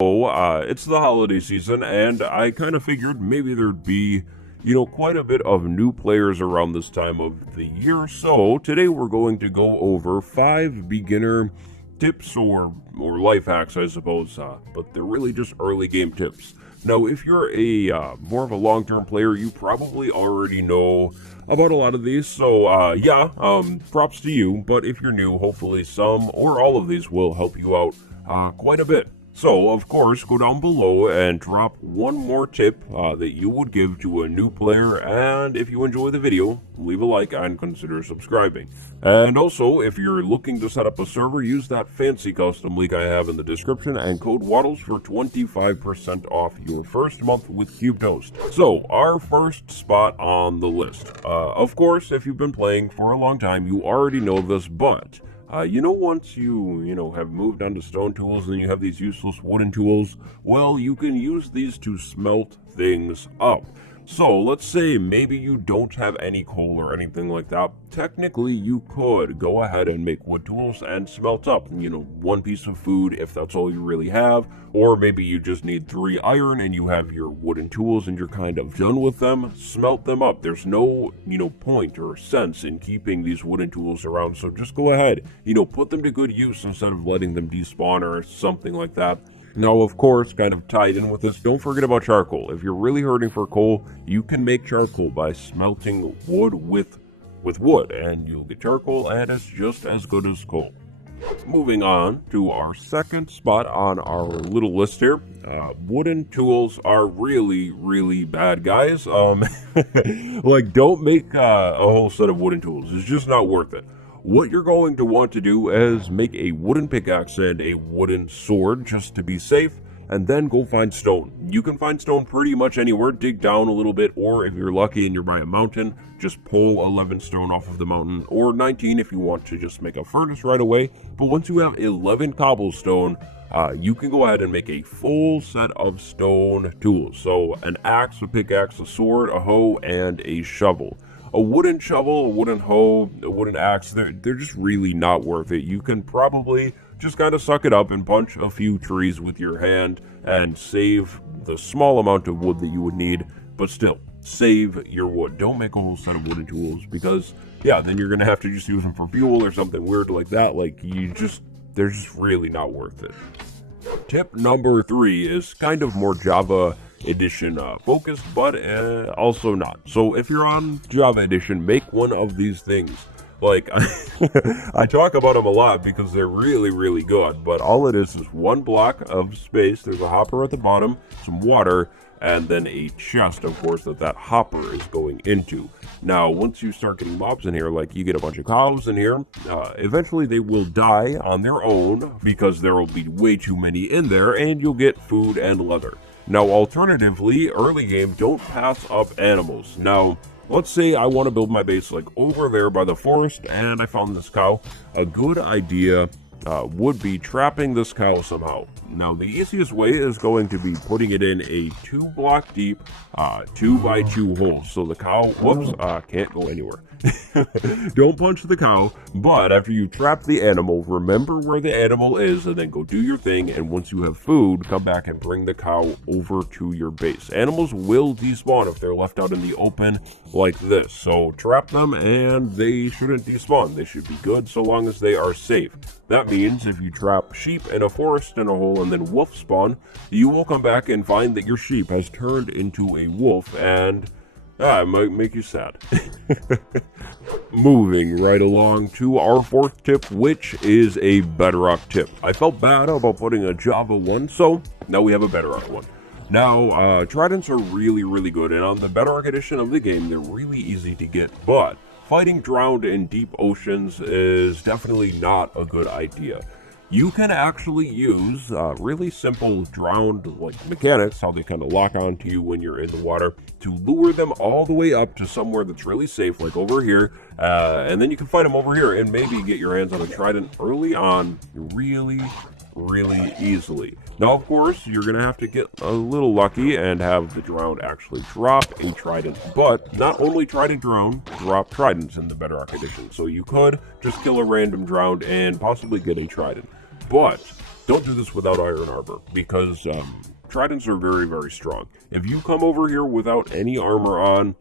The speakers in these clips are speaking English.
It's the holiday season, and I kind of figured maybe there'd be, quite a bit of new players around this time of the year. So today we're going to go over 5 beginner tips or life hacks, I suppose, but they're really just early game tips. Now, if you're a more of a long-term player, you probably already know about a lot of these. So, props to you. But if you're new, hopefully some or all of these will help you out quite a bit. So, of course, go down below and drop one more tip that you would give to a new player. And if you enjoy the video, leave a like and consider subscribing. And also, if you're looking to set up a server, use that fancy custom link I have in the description and code Waddles for 25% off your first month with Cube Toast. So, our first spot on the list. Of course, if you've been playing for a long time, you already know this, but once you have moved on to stone tools and you have these useless wooden tools, well, you can use these to smelt things up. So let's say maybe you don't have any coal or anything like that. Technically, you could go ahead and make wood tools and smelt up, one piece of food if that's all you really have. Or maybe you just need 3 iron and you have your wooden tools and you're kind of done with them. Smelt them up. There's no, point or sense in keeping these wooden tools around. So just go ahead, put them to good use instead of letting them despawn or something like that. Now, of course, kind of tied in with this, don't forget about charcoal. If you're really hurting for coal, you can make charcoal by smelting wood with wood, and you'll get charcoal, and it's just as good as coal. Moving on to our second spot on our little list here. Wooden tools are really, really bad, guys. Don't make a whole set of wooden tools. It's just not worth it. What you're going to want to do is make a wooden pickaxe and a wooden sword just to be safe, and then go find stone. You can find stone pretty much anywhere. Dig down a little bit, or if you're lucky and you're by a mountain, just pull 11 stone off of the mountain, or 19 if you want to just make a furnace right away. But once you have 11 cobblestone, you can go ahead and make a full set of stone tools. So an axe, a pickaxe, a sword, a hoe, and a shovel. A wooden shovel, a wooden hoe, a wooden axe, they're just really not worth it. You can probably just kind of suck it up and punch a few trees with your hand and save the small amount of wood that you would need, but still, save your wood. Don't make a whole set of wooden tools because, then you're going to have to just use them for fuel or something weird like that. They're just really not worth it. Tip number 3 is kind of more Java Edition focused, but also not. So if you're on Java Edition, make one of these things. I talk about them a lot because they're really, really good, but all it is one block of space. There's a hopper at the bottom, some water, and then a chest, of course, that hopper is going into. Now, once you start getting mobs in here, you get a bunch of cows in here, eventually they will die on their own because there will be way too many in there, and you'll get food and leather. Now, alternatively, early game, don't pass up animals. Now, let's say I want to build my base over there by the forest, and I found this cow. A good idea would be trapping this cow somehow. Now, the easiest way is going to be putting it in a 2-block deep 2x2 hole. So the cow, can't go anywhere. Don't punch the cow, but after you trap the animal, remember where the animal is and then go do your thing. And once you have food, come back and bring the cow over to your base. Animals will despawn if they're left out in the open like this. So trap them and they shouldn't despawn. They should be good so long as they are safe. That means if you trap sheep in a forest in a hole and then wolf spawn, you will come back and find that your sheep has turned into a wolf, and it might make you sad. Moving right along to our 4th tip, which is a bedrock tip. I felt bad about putting a Java one, so now we have a bedrock one. Now, tridents are really, really good, and on the bedrock edition of the game, they're really easy to get, but fighting drowned in deep oceans is definitely not a good idea. You can actually use really simple drowned mechanics, how they kind of lock onto you when you're in the water, to lure them all the way up to somewhere that's really safe, like over here, and then you can fight them over here and maybe get your hands on a trident early on really, really easily. Now, of course, you're going to have to get a little lucky and have the drowned actually drop a trident, but not only trident drowned, drop tridents in the Bedrock Edition, so you could just kill a random drowned and possibly get a trident. But don't do this without iron armor, because tridents are very, very strong. If you come over here without any armor on,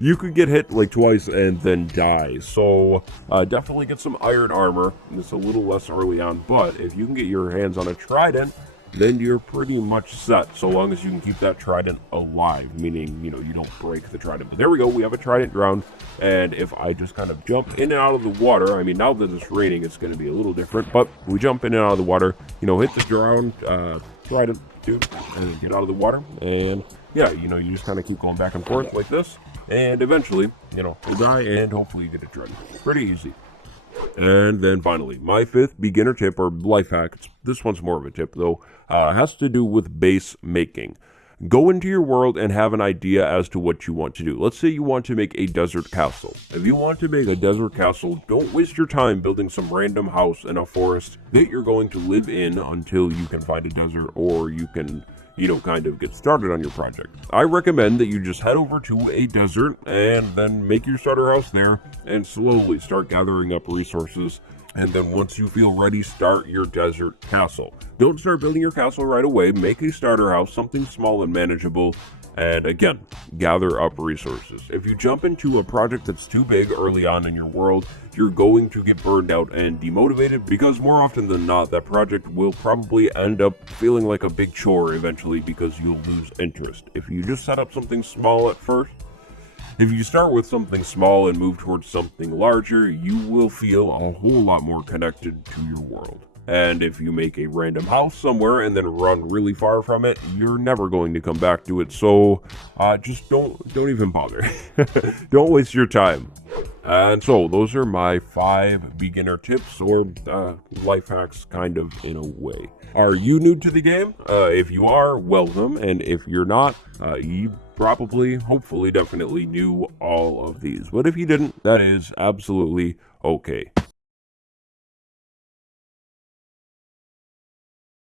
you could get hit like twice and then die. So definitely get some iron armor. It's a little less early on, but if you can get your hands on a trident, then you're pretty much set, so long as you can keep that trident alive, meaning, you don't break the trident. But there we go, we have a trident ground, and if I just kind of jump in and out of the water, I mean, now that it's raining, it's going to be a little different, but we jump in and out of the water, hit the ground, trident, and get out of the water, and yeah, you just kind of keep going back and forth like this, and eventually, you'll die, and hopefully you get a trident. Pretty easy. And then finally, my 5th beginner tip or life hack, this one's more of a tip though, has to do with base making. Go into your world and have an idea as to what you want to do. Let's say you want to make a desert castle. If you want to make a desert castle, don't waste your time building some random house in a forest that you're going to live in until you can find a desert, or you can kind of get started on your project. I recommend that you just head over to a desert and then make your starter house there and slowly start gathering up resources. And then once you feel ready, start your desert castle. Don't start building your castle right away. Make a starter house, something small and manageable. And again, gather up resources. If you jump into a project that's too big early on in your world, you're going to get burned out and demotivated, because more often than not, that project will probably end up feeling like a big chore eventually, because you'll lose interest. If you just set up something small at first, if you start with something small and move towards something larger, you will feel a whole lot more connected to your world. And if you make a random house somewhere and then run really far from it, you're never going to come back to it. So just don't even bother. Don't waste your time. And so those are my 5 beginner tips, or life hacks, kind of, in a way. Are you new to the game? If you are, welcome. And if you're not, you probably, hopefully, definitely knew all of these. But if you didn't, that is absolutely okay.